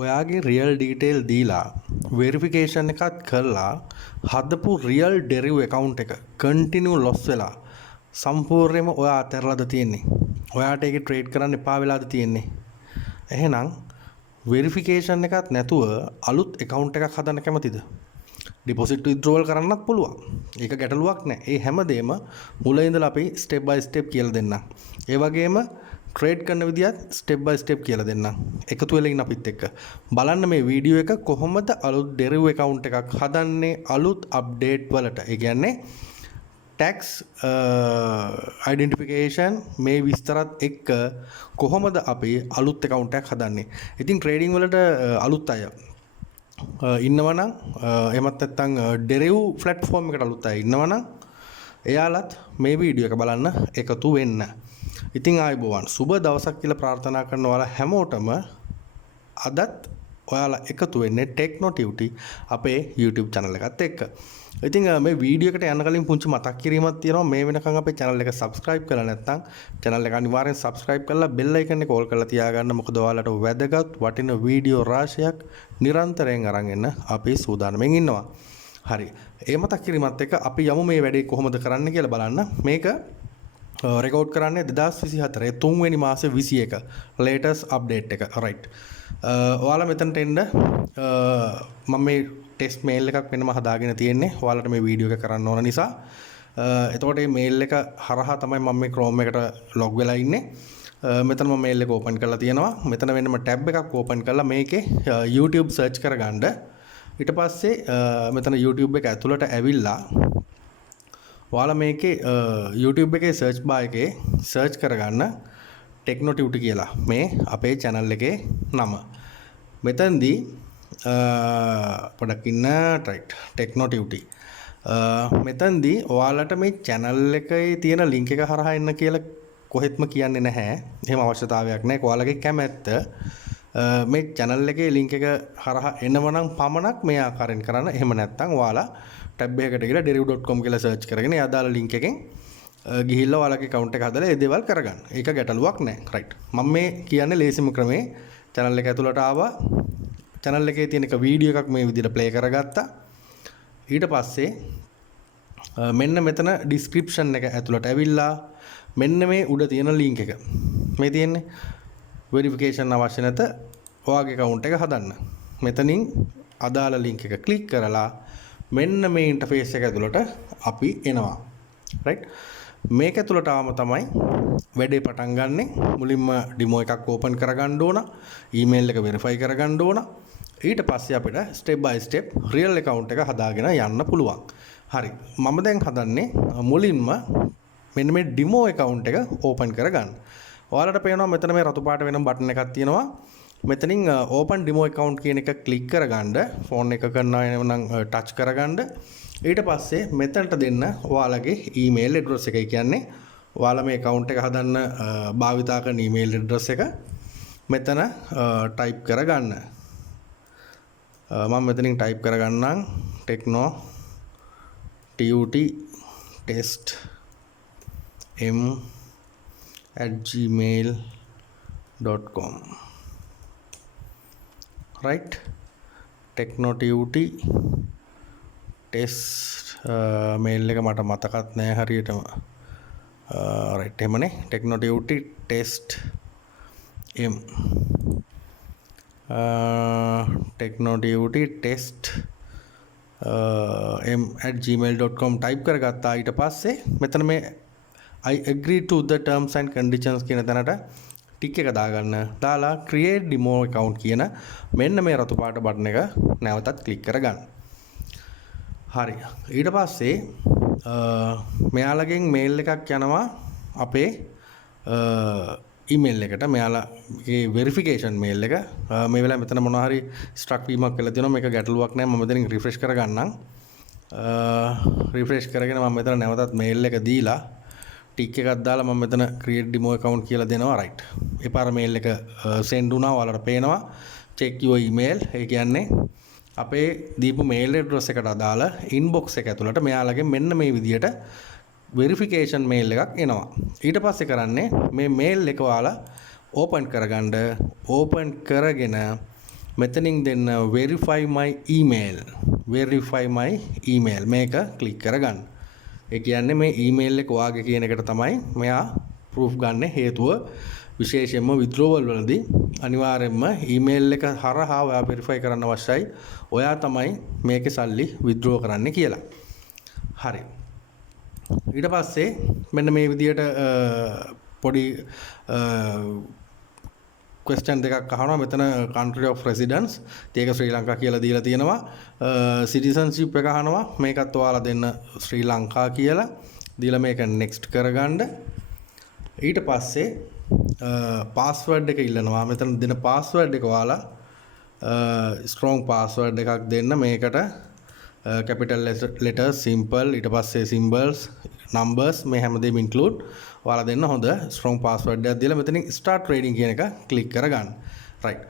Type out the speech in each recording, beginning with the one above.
ඔයාගේ real detail දීලා verification එකත් කරලා හදපු රියල් ඩෙරිව් account එක කන්ටිනියු ලොස් වෙලා සම්පූර්ණයෙන්ම ඔයා අතහැරලාද තියෙන්නේ. ඔයාට ඒක ට්‍රේඩ් කරන්න එපා වෙලාද තියෙන්නේ. එහෙනම් වෙරිෆිකේෂන් එකක් නැතුව අලුත් account එකක් හදන්න කැමතිද? ඩිපොසිට් විත්ඩ්‍රෝවල් කරන්නත් පුළුවන්. ඒක ගැටලුවක් නැහැ. ඒ හැමදේම මුල ඉඳලා අපි ස්ටෙප් බයි ස්ටෙප් කියලා දෙන්නම්. ඒ වගේම ට්‍රේඩ් කරන විදියත් ස්ටෙප් බයි ස්ටෙප් කියලා දෙන්නම්. එකතු වෙලා ඉන්න අපිත් එක්ක. බලන්න මේ වීඩියෝ එක කොහොමද අලුත් ඩෙරිව් account එකක් හදන්නේ අලුත් අප්ඩේට් වලට. ඒ කියන්නේ tax identification මේ විස්තරත් එක්ක කොහොමද අපි අලුත් account එකක් හදන්නේ. ඉතින් ට්‍රේඩින් වලට අලුත් අය ඉන්නවනම් එහෙමත් නැත්නම් ඩෙරිව් ප්ලැට්ෆෝම් එකට අලුත් අය ඉන්නවනම් එයාලත් මේ වීඩියෝ එක බලන්න එකතු වෙන්න. ඉතින් ආයුබෝවන් සුබ දවසක් කියලා ප්‍රාර්ථනා කරන ඔයාලා හැමෝටම අදත් ඔයාලා එකතු වෙන්නේ Techno Tuty අපේ YouTube channel එකත් එක්ක. ඉතින් මේ වීඩියෝ එකට යන්න කලින් පුංචි මතක් කිරීමක් තියෙනවා. මේ වෙනකන් අපේ channel එක subscribe කරලා නැත්නම් channel එක අනිවාර්යෙන් subscribe කරලා bell icon එක all කරලා තියාගන්න. මොකද ඔයාලට වැදගත් වටින වීඩියෝ රාශියක් නිරන්තරයෙන් අරන් එන්න අපි සූදානම්ෙන් ඉන්නවා. හරි. ඒ මතක් කිරීමත් එක්ක අපි යමු මේ වැඩේ කොහොමද කරන්න කියලා බලන්න. මේක රෙකෝඩ් කරන්නේ 2024 3 වෙනි මාසේ 21 latest update එක. right. ඔයාලා මෙතනට එන්න මම මේ ටෙස්ට් මේල් එකක් වෙනම හදාගෙන තියෙන්නේ. ඔයාලට මේ වීඩියෝ එක කරන්න ඕන නිසා. එතකොට මේ මේල් එක හරහා තමයි මම මේ Chrome එකට log වෙලා ඉන්නේ. මෙතන මම මේල් එක ඕපන් කරලා තියෙනවා. මෙතන වෙනම ටැබ් එකක් ඕපන් කරලා මේකේ YouTube search කරගන්න. ඊට පස්සේ මෙතන YouTube එක ඇතුළට ඇවිල්ලා ඔයාලා මේකේ YouTube එකේ search bar එකේ search කරගන්න Techno Tuty කියලා. මේ අපේ channel එකේ නම. මෙතනදී පොඩක් ඉන්න right Techno Tuty. මෙතනදී ඔයාලට මේ channel එකේ තියෙන link එක හරහා එන්න කියලා කොහෙත්ම කියන්නේ නැහැ. එහෙම අවශ්‍යතාවයක් නැහැ. ඔයාලගේ කැමැත්ත මේ channel එකේ link එක හරහා එනවනම් පමණක් මේ ආකාරයෙන් කරන්න. එහෙම නැත්නම් ඔයාලා ටැබ් එකකට ගිහලා deriv.com කියලා සර්ච් කරගෙන ඒ අදාළ link එකෙන් ගිහිල්ලා ඔයාලගේ account එක හදලා ඒ දේවල් කරගන්න. ඒක ගැටලුවක් නැහැ. right. මම මේ කියන්නේ ලේසිම ක්‍රමේ. channel එක ඇතුළට ආවා. channel එකේ තියෙන එක වීඩියෝ එකක් මේ විදිහට play කරගත්තා. ඊට පස්සේ මෙන්න මෙතන description එක ඇතුළට ඇවිල්ලා මෙන්න මේ උඩ තියෙන link එක. මේ තියෙන්නේ verification අවශ්‍ය නැත ඔයාගේ account එක හදන්න. මෙතනින් අදාළ link එක click කරලා මෙන්න මේ ඉන්ටර්ෆේස් එක ඇතුළට අපි එනවා. right. මේක ඇතුළට ආවම තමයි වැඩේ පටන් ගන්නෙ. මුලින්ම ඩෙමෝ එකක් ඕපන් කරගන්න ඕන. ඊමේල් එක වෙරිෆයි කරගන්න ඕන. ඊට පස්සේ අපිට ස්ටෙප් බයි ස්ටෙප් රියල් account එක හදාගෙන යන්න පුළුවන්. හරි. මම දැන් හදන්නේ මුලින්ම මෙන්න මේ ඩෙමෝ account එක ඕපන් කරගන්න. ඔයාලට පේනවා මෙතන මේ රතු පාට වෙන බටන් එකක් තියෙනවා. මෙතනින් open demo account කියන එක ක්ලික් කරගන්න ෆෝන් එක කරනවා නම් ටච් කරගන්න. ඊට පස්සේ මෙතනට දෙන්න ඔයාලගේ ඊමේල් ඇඩ්‍රස් එක. කියන්නේ ඔයාලා මේ account එක හදන්න භාවිතා කරන ඊමේල් ඇඩ්‍රස් එක මෙතන ටයිප් කරගන්න. මම මෙතනින් type කරගන්නම් Techno Tuty test m@gmail.com. right. Techno Tuty test mail එක මට මතකත් නෑ හරියටම. right එහෙමනේ Techno Tuty test m Techno Tuty test m@gmail.com type කරගත්තා. ඊට පස්සේ මෙතන මේ I agree to the terms and conditions කියන තැනට ටික් එක දාගන්න. දාලා create demo account කියන මෙන්න මේ රතු පාට බටන් එක නැවතත් ක්ලික් කරගන්න. හරි. ඊට පස්සේ මෙයාලගෙන් මේල් එකක් යනවා අපේ ඊමේල් එකට. මෙයාලගේ වෙරිෆිකේෂන් මේල් එක. මේ වෙලාවේ මෙතන මොනවා හරි ස්ට්‍රක් වීමක් වෙලා තියෙනවා. මේක ගැටලුවක් නෑ. මම මෙතනින් රිෆ්‍රෙෂ් කරගන්නම්. රිෆ්‍රෙෂ් කරගෙන මම මෙතන නැවතත් මේල් එක දීලා ටික් එකක් දාලා මම මෙතන create demo account කියලා දෙනවා. right. ඒ පාර මේල් එක send වුණා. ඔයාලට පේනවා check your email. ඒ කියන්නේ අපේ දීපු මේල් ඇඩ්‍රස් එකට අදාළ inbox එක ඇතුළට මෙයාලගෙන් මෙන්න මේ විදියට වෙරිෆිකේෂන් මේල් එකක් එනවා. ඊට පස්සේ කරන්නේ මේ මේල් එක ඔයාලා ඕපන් කරගන්න. ඕපන් කරගෙන මෙතනින් දෙන්න verify my email මේක ක්ලික් කරගන්න. ඒ කියන්නේ මේ ඊමේල් එක ඔයාගේ කියන එකට තමයි මෙයා ප්‍රූෆ් ගන්න හේතුව. විශේෂයෙන්ම withdrawal වලදී අනිවාර්යයෙන්ම ඊමේල් එක හරහා ඔයා verify කරන්න අවශ්‍යයි. ඔයා තමයි මේකේ සල්ලි withdraw කරන්න කියලා. හරි. ඊට පස්සේ මෙන්න මේ විදියට පොඩි question දෙකක් අහනවා. මෙතන country of residence ඒක ශ්‍රී ලංකා කියලා දීලා තියෙනවා. citizenship එක අහනවා. මේකත් ඔයාලා දෙන්න ශ්‍රී ලංකා කියලා දීලා මේක next කරගන්න. ඊට පස්සේ password එක ඉල්ලනවා. මෙතන දෙන password එක ඔයාලා strong password එකක් දෙන්න. මේකට capital letters simple ඊට පස්සේ symbols numbers මේ හැමදේම include ඔයාලා දෙන්න හොඳ strong password එකක් දීලා මෙතනින් start trading කියන එක click කරගන්න. right.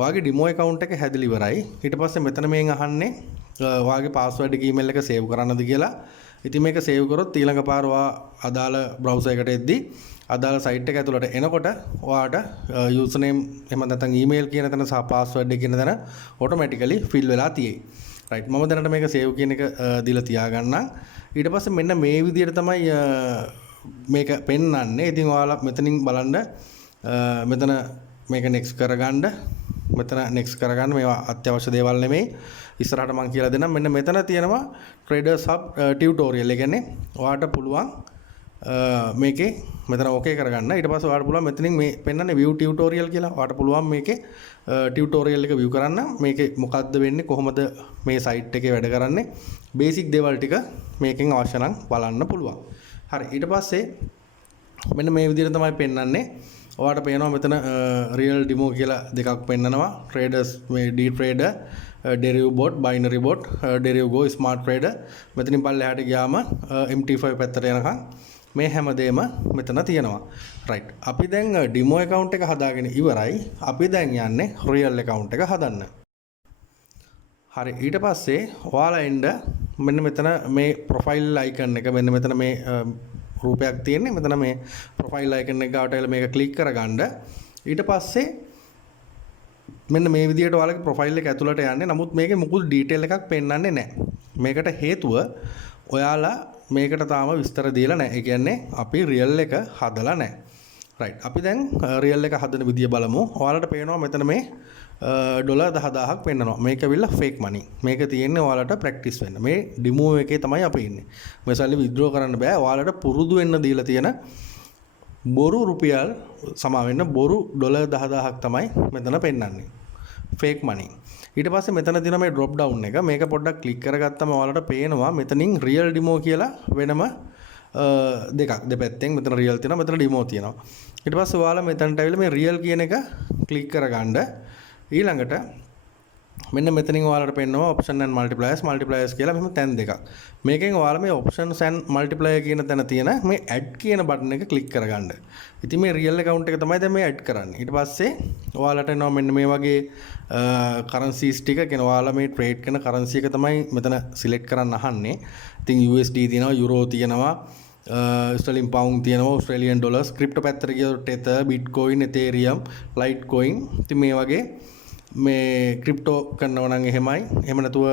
ඔයාගේ demo account එක හැදිලා ඉවරයි. ඊට පස්සේ මෙතන මේන් අහන්නේ ඔයාගේ password එක email එක save කරන්නද කියලා. ඉතින් මේක save කරොත් ඊළඟ පාර ඔයා අදාළ browser එකට එද්දී අදාළ site එක ඇතුළට එනකොට ඔයාට username එහෙම නැත්නම් email කියන තැන සහ password එක කියන තැන automatically fill වෙලා තියෙයි. right. මම දැනට මේක save කියන එක දීලා තියාගන්නම්. ඊට පස්සේ මෙන්න මේ විදිහට තමයි මේක පෙන්වන්නේ. ඉතින් ඔයාලා මෙතනින් බලන්න මෙතන මේක next කරගන්න. මෙතන next කරගන්න. මේවා අත්‍යවශ්‍ය දේවල් නෙමෙයි. ඉස්සරහට මම කියලා දෙන්නම්. මෙන්න මෙතන තියෙනවා traders hub tutorial. ඒ කියන්නේ ඔයාට පුළුවන් මේකේ මෙතන ඕකේ කරගන්න. ඊට පස්සේ ඔයාලට පුළුවන් මෙතනින් මේ පෙන්වන්නේ view tutorial කියලා. ඔයාලට පුළුවන් මේකේ tutorial එක view කරන්න. මේකේ මොකද්ද වෙන්නේ, කොහොමද මේ site එකේ වැඩ කරන්නේ, basic දේවල් ටික මේකෙන් අවශ්‍ය නම් බලන්න පුළුවන්. හරි. ඊට පස්සේ මෙන්න මේ විදිහට තමයි පෙන්වන්නේ. ඔයාලට පේනවා මෙතන real demo කියලා දෙකක් පෙන්නනවා. traders මේ D trader, Deriv bot, binary bot, Deriv go, smart trader. මෙතනින් පල්ලෙහාට ගියාම MT5 පැත්තට යනකම් මේ හැමදේම මෙතන තියෙනවා. right. අපි දැන් demo account එක හදාගෙන ඉවරයි. අපි දැන් යන්නේ real account එක හදන්න. හරි. ඊට පස්සේ ඔයාලා එන්න මෙන්න මෙතන මේ profile icon එක මෙන්න මෙතන මේ රූපයක් තියෙන්නේ. මෙතන මේ profile icon එක ගාවට ඇවිල්ලා මේක click කරගන්න. ඊට පස්සේ මෙන්න මේ විදිහට ඔයාලගේ profile එක ඇතුළට යන්නේ. නමුත් මේකේ මුකුත් detail එකක් පෙන්වන්නේ නැහැ. මේකට හේතුව ඔයාලා මේකට තාම විස්තර දීලා නැහැ. ඒ කියන්නේ අපි real එක හදලා නැහැ. right. අපි දැන් real එක හදන විදිය බලමු. ඔයාලට පේනවා මෙතන මේ ඩොලර් 10000ක් පෙන්නනවා. මේක ඇවිල්ලා fake money. මේක තියෙන්නේ ඔයාලට practice වෙන්න. මේ demo එකේ තමයි අපි ඉන්නේ. මේ සල්ලි withdraw කරන්න බෑ. ඔයාලට පුරුදු වෙන්න දීලා තියෙන බොරු රුපියල් සමා වෙන්න බොරු ඩොලර් 10000ක් තමයි මෙතන පෙන්නන්නේ. fake money. ඊට පස්සේ මෙතන තියෙන මේ drop down එක මේක පොඩ්ඩක් click කරගත්තම ඔයාලට පේනවා මෙතනින් real demo කියලා වෙනම දෙකක් දෙපැත්තෙන් මෙතන real තියෙනවා මෙතන demo තියෙනවා. ඊට පස්සේ ඔයාලා මෙතනට ඇවිල්ලා මේ real කියන එක click කරගන්න. ඊළඟට මෙන්න මෙතනින් ඔයාලට පෙන්නනවා option and multipliers කියලා මෙහෙම තැන් දෙකක්. මේකෙන් ඔයාලා මේ options and multiplier කියන තැන තියෙන මේ add කියන බටන් එක click කරගන්න. ඉතින් මේ real account එක තමයි දැන් මේ add කරන්නේ. ඊට පස්සේ ඔයාලට එනවා මෙන්න මේ වගේ currencies ටික. කියන ඔයාලා මේ trade කරන currency එක තමයි මෙතන select කරන්න අහන්නේ. ඉතින් USD තියෙනවා, euro තියෙනවා, sterling pound තියෙනවා, Australian dollars, crypto පැත්තට ගියොත් Tether, Bitcoin, Ethereum, Litecoin. ඉතින් මේ වගේ මේ ක්‍රිප්ටෝ කරනවා නම් එහෙමයි. එහෙම නැතුව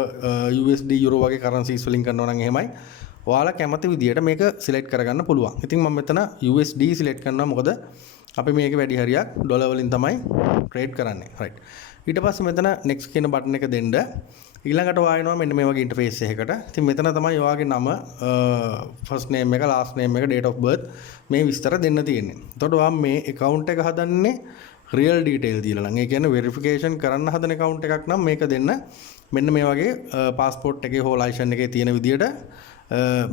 USD euro වගේ currencies වලින් කරනවා නම් එහෙමයි. ඔයාලා කැමති විදියට මේක select කරගන්න පුළුවන්. ඉතින් මම මෙතන USD select කරනවා. මොකද අපි මේක වැඩි හරියක් ඩොලර් වලින් තමයි trade කරන්නේ. right. ඊට පස්සේ මෙතන next කියන button එක දෙන්න. ඊළඟට ඔයා මෙන්න මේ වගේ interface එකකට. ඉතින් මෙතන තමයි ඔයාගේ නම, first name එක, last name එක, date of birth මේ විස්තර දෙන්න තියෙන්නේ. එතකොට ඔයා මේ account එක හදන්නේ real detail දීලා නම්. ඒ කියන්නේ verification කරන්න හදන account එකක් නම් මේක දෙන්න මෙන්න මේ වගේ passport එකේ හෝ license එකේ තියෙන විදියට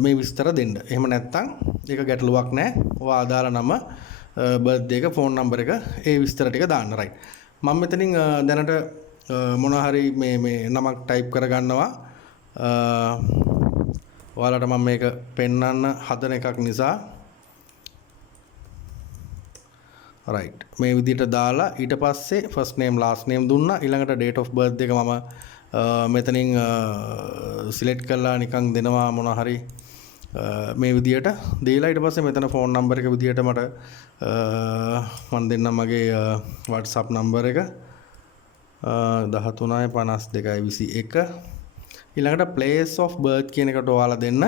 මේ විස්තර දෙන්න. එහෙම නැත්නම් ඒක ගැටලුවක් නැහැ. ඔයා අදාළ නම, birthday එක, phone number එක ඒ විස්තර ටික දාන්න. right. මම මෙතනින් දැනට මොනවා හරි මේ නමක් type කරගන්නවා. ඔයාලට මම මේක පෙන්වන්න හදන එකක් නිසා right. මේ විදිහට දාලා ඊට පස්සේ first name last name දුන්නා. ඊළඟට date of birth එක මම මෙතනින් select කරලා නිකන් දෙනවා මොනවා හරි මේ විදිහට දීලා ඊට පස්සේ මෙතන phone number එක විදිහට මට මම දෙන්නම් මගේ WhatsApp number එක. 13.52.21 ඊළඟට place of birth කියන එකට ඔයාලා දෙන්න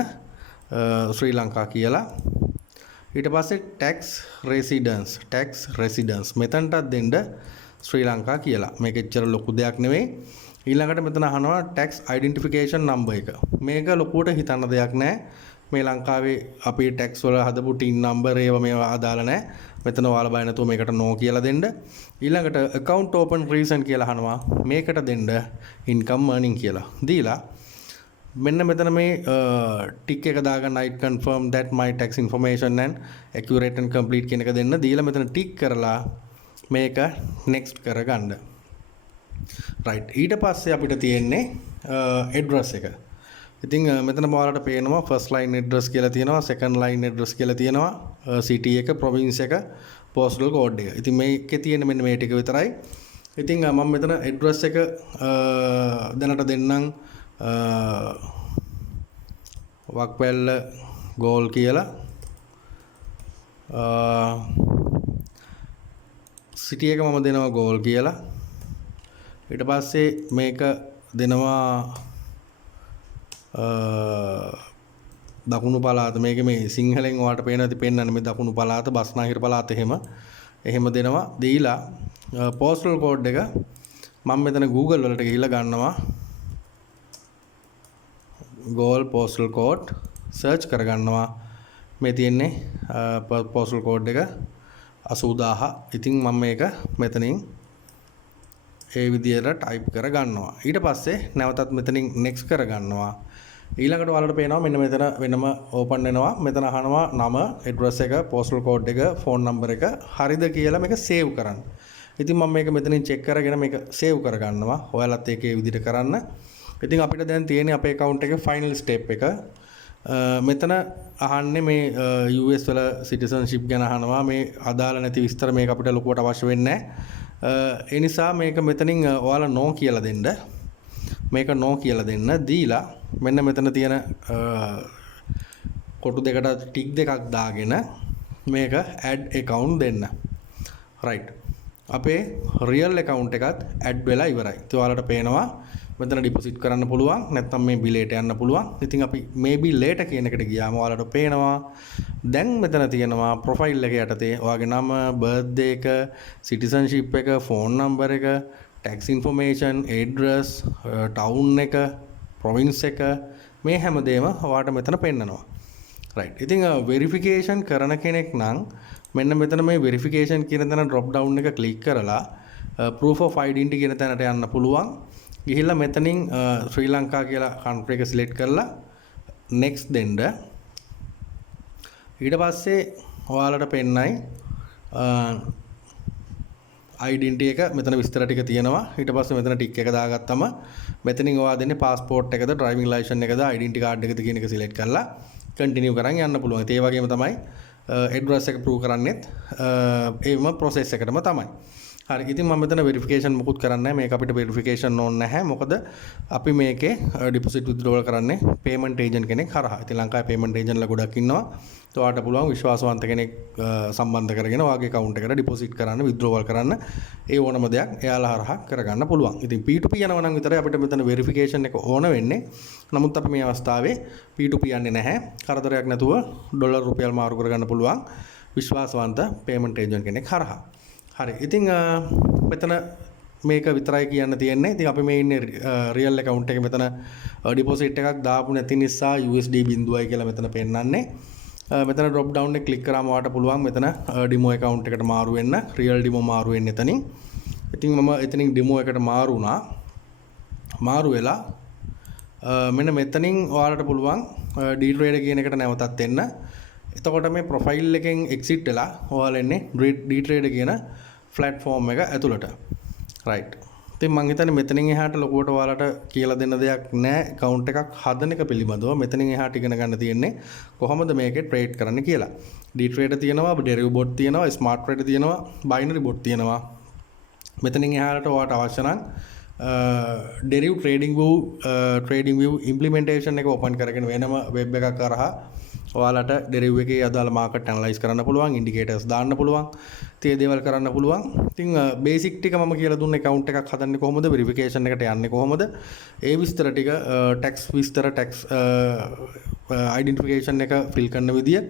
ශ්‍රී ලංකා කියලා. ඊට පස්සේ tax residence මෙතනටත් දෙන්න ශ්‍රී ලංකා කියලා. මේක එච්චර ලොකු දෙයක් නෙවෙයි. ඊළඟට මෙතන අහනවා tax identification number එක. මේක ලොකුවට හිතන්න දෙයක් නැහැ. මේ ලංකාවේ අපි tax වල හදපු tin number ඒවා මේවා අදාළ නැහැ. මෙතන ඔයාලා බය නැතුව මේකට no කියලා දෙන්න. ඊළඟට account open reason කියලා අහනවා. මේකට දෙන්න income earning කියලා. දීලා මෙන්න මෙතන මේ ටික් එක දාගන්න I confirm that my tax information and accurate and complete කියන එක දෙන්න. දීලා මෙතන ටික් කරලා මේක next කරගන්න. right ඊට පස්සේ අපිට තියෙන්නේ address එක. ඉතින් මෙතන ඔයාලට පේනවා first line address කියලා තියෙනවා, second line address කියලා තියෙනවා, city එක, province එක, postal code එක. ඉතින් මේකේ තියෙන මෙන්න මේ ටික විතරයි. ඉතින් මම මෙතන address එක දැනට දෙන්නම් වක්වැල්ල ගෝල් කියලා. city එක මම දෙනවා ගෝල් කියලා. ඊට පස්සේ මේක දෙනවා දකුණු පළාත. මේක මේ සිංහලෙන් ඔයාලට පේන ඇති පෙන්නන්නේ මේ දකුණු පළාත, බස්නාහිර පළාත එහෙම දෙනවා. දීලා postal code එක මම මෙතන Google වලට ගිහිල්ලා ගන්නවා. goal postal code search කරගන්නවා. මේ තියෙන්නේ postal code එක 80000. ඉතින් මම මේක මෙතනින් ඒ විදිහට ටයිප් කරගන්නවා. ඊට පස්සේ නැවතත් මෙතනින් next කරගන්නවා. ඊළඟට ඔයාලට පේනවා මෙන්න මෙතන වෙනම ඕපන් වෙනවා. මෙතන අහනවා නම, address එක, postal code එක, phone number එක හරිද කියලා මේක save කරන්න. ඉතින් මම මේක මෙතනින් check කරගෙන මේක save කරගන්නවා. ඔයාලත් ඒක ඒ විදිහට කරන්න. ඉතින් අපිට දැන් තියෙන්නේ අපේ account එකේ final step එක. මෙතන අහන්නේ මේ US වල citizenship ගැන අහනවා. මේ අදාළ නැති විස්තර මේක අපිට ලොකුවට අවශ්‍ය වෙන්නේ නැහැ. ඒ නිසා මේක මෙතනින් ඔයාලා no කියලා දෙන්න. මේක no කියලා දෙන්න. දීලා මෙන්න මෙතන තියෙන කොටු දෙකට ටික් දෙකක් දාගෙන මේක add account දෙන්න. right. අපේ real account එකත් add වෙලා ඉවරයි. ඉතින් ඔයාලට පේනවා මෙතන deposit කරන්න පුළුවන්, නැත්නම් මේ bill-ට යන්න පුළුවන්. ඉතින් අපි maybe later කියන එකට ගියාම ඔයාලට පේනවා දැන් මෙතන තියෙනවා profile එක යටතේ ඔයාගේ නම, birthday එක, citizenship එක, phone number එක, tax information, address, town එක, province එක, මේ හැමදේම ඔයාලට මෙතන පෙන්නනවා. right. ඉතින් verification කරන කෙනෙක් නම් මෙන්න මෙතන මේ verification කියන තැන drop down එක click කරලා proof of identity කියන තැනට යන්න පුළුවන්. ගිහිල්ලා මෙතනින් ශ්‍රී ලංකා කියලා country එක select කරලා next දෙන්න. ඊට පස්සේ ඔයාලට පෙන්නයි identity එක මෙතන විස්තර ටික තියෙනවා. ඊට පස්සේ මෙතන tick එක දාගත්තම මෙතනින් ඔයා දෙන්නේ passport එකද, driving license එකද, identity card එකද කියන එක select කරලා continue කරන් යන්න පුළුවන්. ඒ වගේම තමයි address එක prove කරන්නෙත් ඒම process එකටම තමයි. හරි. ඉතින් මම මෙතන verification මුකුත් කරන්නේ නැහැ. මේක අපිට verification ඕනේ නැහැ. මොකද අපි මේකේ deposit withdrawal කරන්නේ payment agent කෙනෙක් හරහා. ඉතින් ලංකාවේ payment agent ලා ගොඩක් ඉන්නවා. તો ඔයාලට පුළුවන් විශ්වාසවන්ත කෙනෙක් සම්බන්ධ කරගෙන ඔයාගේ account එකට deposit කරන්න, withdrawal කරන්න ඒ ඕනම දෙයක් එයාලා හරහා කරගන්න පුළුවන්. ඉතින් P2P යනවා නම් විතරයි අපිට මෙතන verification එක ඕන වෙන්නේ. නමුත් අපි මේ අවස්ථාවේ P2P යන්නේ නැහැ. කරදරයක් නැතුව ඩොලර් රුපියල් මාරු කරගන්න පුළුවන් විශ්වාසවන්ත payment agent කෙනෙක් හරහා. හරි. ඉතින් මෙතන මේක විතරයි කියන්න තියෙන්නේ. ඉතින් අපි මේ ඉන්නේ real account එකේ මෙතන deposit එකක් දාපු නැති නිසා USD බිඳුවයි කියලා මෙතන පෙන්නන්නේ. මෙතන drop down එක click කරාම ඔයාලට පුළුවන් මෙතන demo account එකට මාරු වෙන්න. real demo මාරු වෙන්න එතනින්. ඉතින් මම එතනින් demo එකට මාරු වුණා. මාරු වෙලා මෙන්න මෙතනින් ඔයාලට පුළුවන් D-Trade කියන එකට නැවතත් එන්න. එතකොට මේ profile එකෙන් exit වෙලා ඔයාලා එන්නේ D-Trade කියන platform එක ඇතුළට. right. ඉතින් මම හිතන්නේ මෙතනින් එහාට ලොකුවට ඔයාලට කියලා දෙන්න දෙයක් නැහැ. account එකක් හදන එක පිළිබඳව මෙතනින් එහාට ඉගෙන ගන්න තියෙන්නේ කොහොමද මේකේ trade කරන්න කියලා. D-Trade තියෙනවා, Deriv bot තියෙනවා, smart trade තියෙනවා, binary bot තියෙනවා. මෙතනින් එහාට ඔයාලට අවශ්‍ය නම් Deriv trading view implementation එක open කරගෙන වෙනම web එකක් කරහා ඔයාලට Deriv එකේ අදාළ මාකට් ඇනලයිස් කරන්න පුළුවන්, ඉන්ඩිකේටර්ස් දාන්න පුළුවන්, තේ දේවල් කරන්න පුළුවන්. ඉතින් බේසික් ටික මම කියලා දුන්නේ account එකක් හදන්නේ කොහොමද, වෙරිෆිකේෂන් එකට යන්නේ කොහොමද, ඒ විස්තර ටික, tax විස්තර, tax identification එක fill කරන විදිය.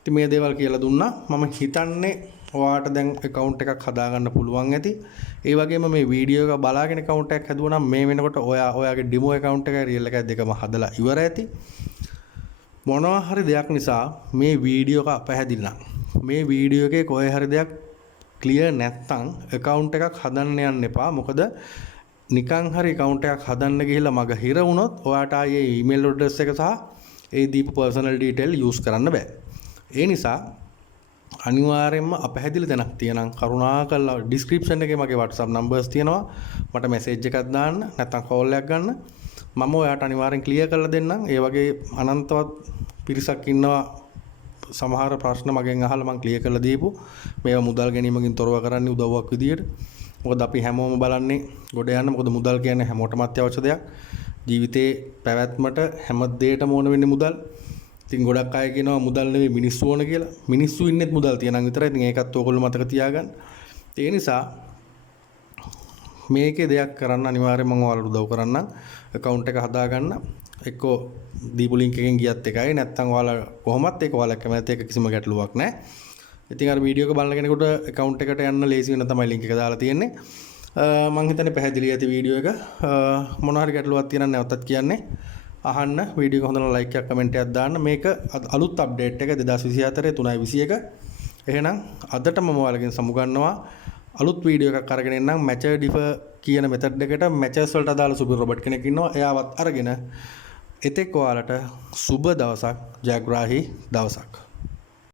ඉතින් මේ දේවල් කියලා දුන්නා. මම හිතන්නේ ඔයාට දැන් account එකක් හදාගන්න පුළුවන් ඇති. ඒ වගේම මේ වීඩියෝ එක බලාගෙන account එකක් හැදුවා නම් මේ වෙනකොට ඔයාගේ demo account එකයි real එකයි දෙකම හදලා ඉවර ඇති. මොනවා හරි දෙයක් නිසා මේ වීඩියෝ එක අපැහැදිලි නම්, මේ වීඩියෝ එකේ කොහේ හරි දෙයක් ක්ලියර් නැත්නම් account එකක් හදන්න යන්න එපා. මොකද නිකන් හරි account එකක් හදන්න ගිහිල්ලා මග හිර වුණොත් ඔයාට ආයේ email address එක සහ ඒ දීපු personal detail use කරන්න බෑ. ඒ නිසා අනිවාර්යයෙන්ම අපැහැදිලි තැනක් තියෙනම් කරුණාකරලා description එකේ මගේ WhatsApp numbers තියෙනවා. මට message එකක් දාන්න, නැත්නම් call එකක් ගන්න. මම ඔයාට අනිවාර්යෙන් ක්ලියර් කරලා දෙන්නම්. ඒ වගේ අනන්තවත් පිරිසක් ඉන්නවා සමහර ප්‍රශ්න මගෙන් අහලා මම ක්ලියර් කරලා දීපු. මේවා මුදල් ගැනීමකින් තොරව කරන්නේ උදව්වක් විදියට. මොකද අපි හැමෝම බලන්නේ ගොඩ යන්න. මොකද මුදල් කියන්නේ හැමෝටම අත්‍යවශ්‍ය දෙයක්. ජීවිතේ පැවැත්මට හැම දෙයකටම ඕන වෙන්නේ මුදල්. ඉතින් ගොඩක් අය කියනවා මුදල් නෙවෙයි මිනිස්සු ඕන කියලා. මිනිස්සු ඉන්නෙත් මුදල් තියනන් විතරයි. ඉතින් ඒකත් ඔයගොල්ලෝ මතක තියාගන්න. ඒ නිසා මේකේ දෙයක් කරන්න අනිවාර්යයෙන්ම මම ඔයාලට උදව් කරන්නම්. account එක හදාගන්න. එක්කෝ දීපු link එකෙන් ගියත් එකයි, නැත්නම් ඔයාලා කොහොමත් ඒක ඔයාලා කැමති එක කිසිම ගැටලුවක් නැහැ. ඉතින් අර වීඩියෝ එක බලන කෙනෙකුට account එකට යන්න ලේසි වෙන තමයි link එක දාලා තියෙන්නේ. මම හිතන්නේ පැහැදිලි ඇති වීඩියෝ එක. මොන හරි ගැටලුවක් තියෙනවා නැවතත් කියන්නේ. අහන්න, වීඩියෝ එක හොඳනම් like එකක් comment එකක් දාන්න. මේක අලුත් update එක 2024 3:21. එහෙනම් අදට මම ඔයාලගෙන් සමුගන්නවා. අලුත් වීඩියෝ එකක් අරගෙන එන්නම්. matcher differ කියන method එකට matches වලට අදාළ සුපිරි රොබට් කෙනෙක් ඉන්නවා. එයාවත් අරගෙන එතෙක් ඔයාලට සුබ දවසක්, ජයග්‍රාහී දවසක්.